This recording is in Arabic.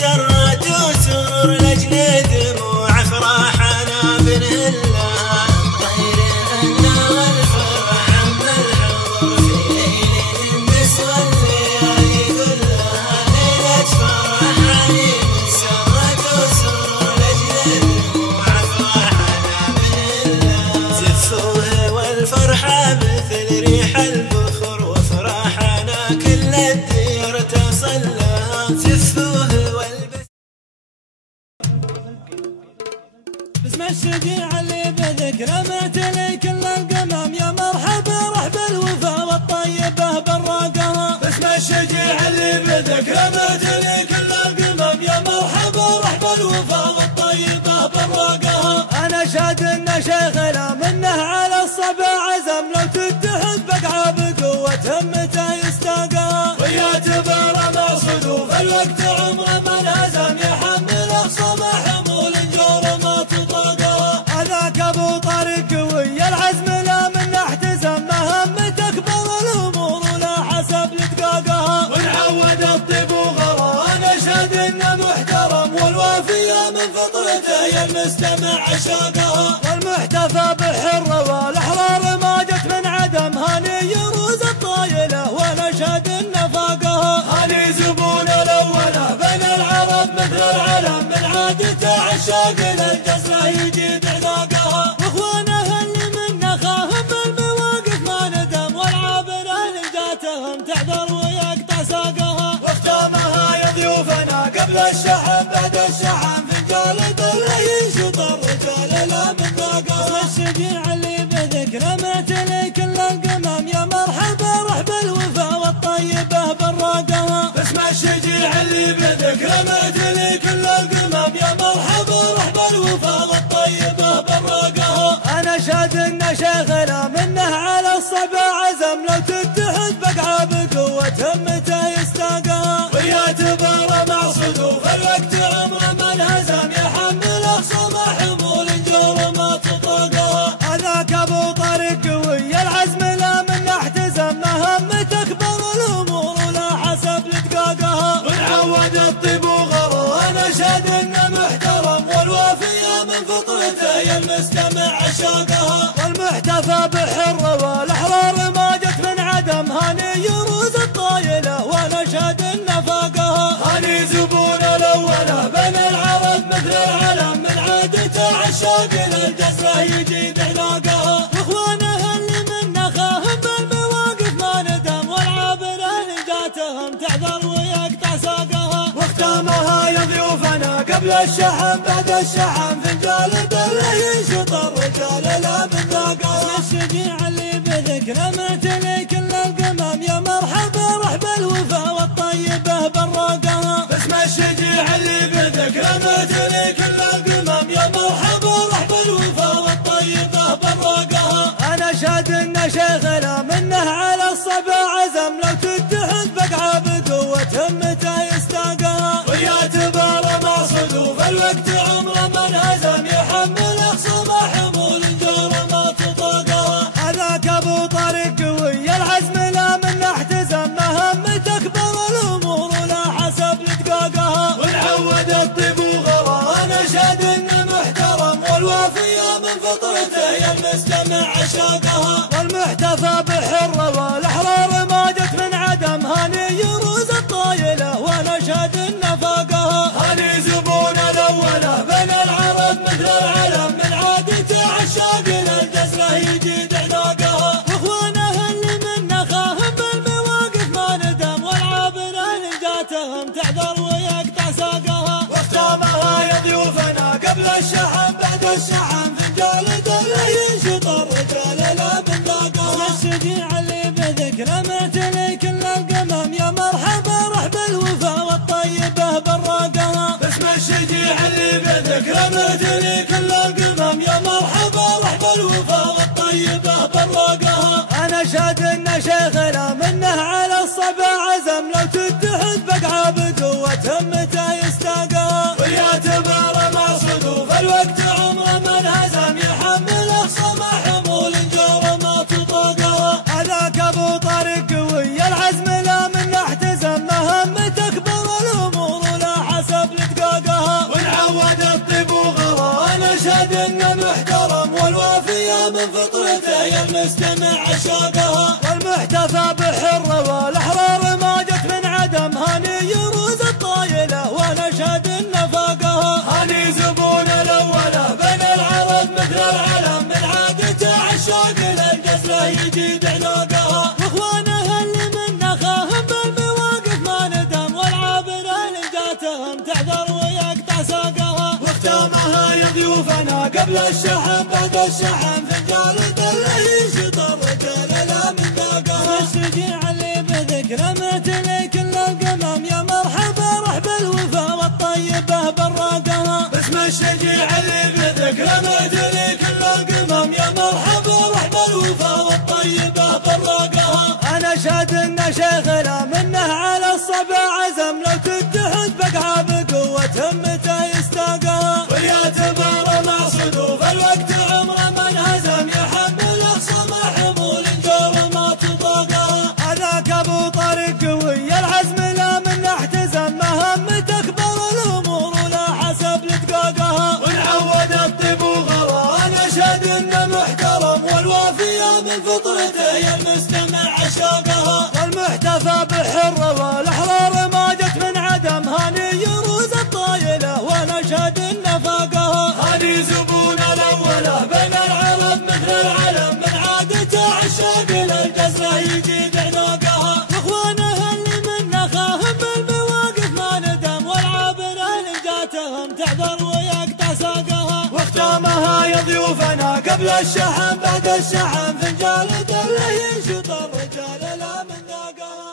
مسرات وسرور لأجل دموع أفراحنا بنهلها. غير أن والفرح عم الحضور في ليلة النسوى الليالي كلها. ليلة فرح عليم مسرات وسرور لأجل دموع أفراحنا بنهلها. زفوها والفرحة مثل ريح البخور وافراحنا كل الديار تصل لها. زفوها والبس باسم الشجيع اللي بذكره معتلي كل القمم. يا مرحبا رحب الوفا والطيبه براقها. باسم الشجيع اللي بذكره معتلي كل القمم. يا مرحبا رحب الوفا والطيبه براقها. انا شاد ان شيخنا منه على الصبا عزم. لو تتحد بقعه بقوه همته يستاقها. ويا تبارى مقصود وفي الوقت عمره ما لازم. يحمل اقصى حمول جور ما تطاقها. هذاك ابو طارق قوي العزم لا من احتزم. مهمته اكبر الامور ولا حسب لدقاقها. ونعود الطيب وغرا انا شاد انه محترم. والوافيه من فطرته يا المستمع عشاقها. والمحتفى بالحر والاحرار ما جت من عدم. هاني يروز الطايله ونشهد النفاقها. هاني زبون الاولى بين العرب مثل العلم. من عادته عشاق للجزره يجيد عناقها. واخوانه اللي من نخاهم بالمواقف ما ندم. والعابره اللي جاتهم تعذر ويقطع ساقها. واختامها يا ضيوفنا قبل الشحن بعد الشحن. فنجال دره ينشط الرجال لا من ذاقها. اسم الشجيع اللي بذكره معتلي كل القمم. يا مرحبا رحب الوفا والطيبه براقها. اسم الشجيع اللي بذكره معتلي كل القمم. يا مرحبا رحب الوفا والطيبه براقها. انا شاد ان شيخنا منه على الصبا عزم. لو تتحد بقعه بقوه همته يستاقها. ويا تبارى مقصود وفي الوقت عمره ما انهزم. يحمل اقصى حمول جور ما تطاقها. هذاك ابو طارق قوي العزم لا من احتزم. مهمته اكبر الامور ولا حسب لدقاقها. ونعود الطيب وغرا انا شاد انه محترم. والوافيه من فطرته يا المستمع عشاقها. والمحتفى بالحر والاحرار ما جت من عدم. هاني يروز الطايله ونشهد النفاقها. هاني زبون الاولى بين العرب مثل العلم. من عادته عشاق للجزره يجيد عناقها. واخوانه اللي من نخاهم بالمواقف ما ندم. والعابره اللي جاتهم تعذر ويقطع ساقها. واختامها يا ضيوفنا قبل الشحن بعد الشحن. فنجال دره ينشط الرجال لا من ذاقها. اسم الشجيع اللي بذكره معتلي كل القمم. يا مرحبا رحب الوفا والطيبه براقها. اسم الشجيع اللي بذكره معتلي كل القمم. يا مرحبا رحب الوفا والطيبه براقها. انا شاد ان شيخنا منه على الصبا عزم. لو تتحد بقعه بقوه همته يستاقها. ويا تبارى مقصود وفي الوقت عمره ما انهزم. يحمل اقصى حمول جور ما تطاقها. هذاك ابو طارق قوي العزم لا من احتزم. مهمته اكبر الامور ولا حسب لدقاقها. ونعود الطيب وغرا انا شاد انه محترم. والوافيه من فطرته يا المستمع عشاقها. والمحتفى بالحر والاحرار ما جت من عدم. هاني يروز الطايله ونشهد النفاقها. هاني زبون الاولى بين العرب مثل العلم. من عادته عشاق للجزره يجيد عناقها. واخوانه اللي من نخاهم بالمواقف ما ندم. والعابره اللي جاتهم تعذر ويقطع ساقها. واختامها يا ضيوفنا قبل الشحن بعد الشحن. فنجال دره ينشط الرجال لا من ذاقها. اسم الشجيع اللي بذكره معتلي كل القمم. يا مرحبا رحب الوفا والطيبه براقها. اسم الشجيع اللي بذكره معتلي كل القمم. يا مرحبا رحب الوفا والطيبه براقها. انا شاد ان شيخنا منه على الصبا عزم. لو تتحد بقعه بقوه همته يستاقها. ويا تبارى مقصود وفي الوقت عمره ما انهزم. يحمل اقصى حمول جور ما تطاقها. هذاك ابو طارق قوي العزم لا من احتزم. مهمته اكبر الامور ولا حسب الوفا من فطرته يا المستمع عشاقها. والمحتفى بحر والأحرار ما جت من عدم، هاني يروز الطايلة ونشهد النفاقها. هاني زبون الأولى بين العرب مثل العلم، من عادته عشاق للجزلة يجيد عناقها. واخوانها اللي من نخاهم بالمواقف ما ندم، والعابر اللي جاتهم تعذر ويقطع ساقها. واختامها يا ضيوفنا قبل الشحن بعد الشحن، فنجال دله ينشط الرجال لا من ذاقها. الشجيع اللي بذكره معتلي كل القمم، يا مرحبا رحب الوفا والطيبه براقها. باسم الشجيع اللي بذكره معتلي كل القمم، يا مرحبا رحب الوفا والطيبه براقها. انا شاد ان شيخنا منه على الصبا عزم، لو تتحد بقعه بقوه همته يستاقها. ويعتبر معصود فالوقت عمره من هزم، يحمل اقصى ما حمول جور ما تطاقها. هذاك ابو طارق قوي العزم لا من احتزم، مهمته اكبر الامور ولا حسب لدقاقها. ونعود الطيب وغلا انا اشهد انه محترم، والوافيه من فطرته يا المستمع عشاقها. والمحتفى بالحر والاحرار ما جت من عدم، هاني يروز الطايله ونشهد النفاقها. هاني زبون الاولى بين العرب مثل العلم، من عادته عشاق للجزله يجيد عناقها. واخوانها اللي من نخاهم بالمواقف ما ندم، والعابر اللي جاتهم تعذر ويقطع ساقها. واختامها يا ضيوفنا قبل الشحن بعد الشحن، فنجال دله ينشط الرجال لا من ذاقها.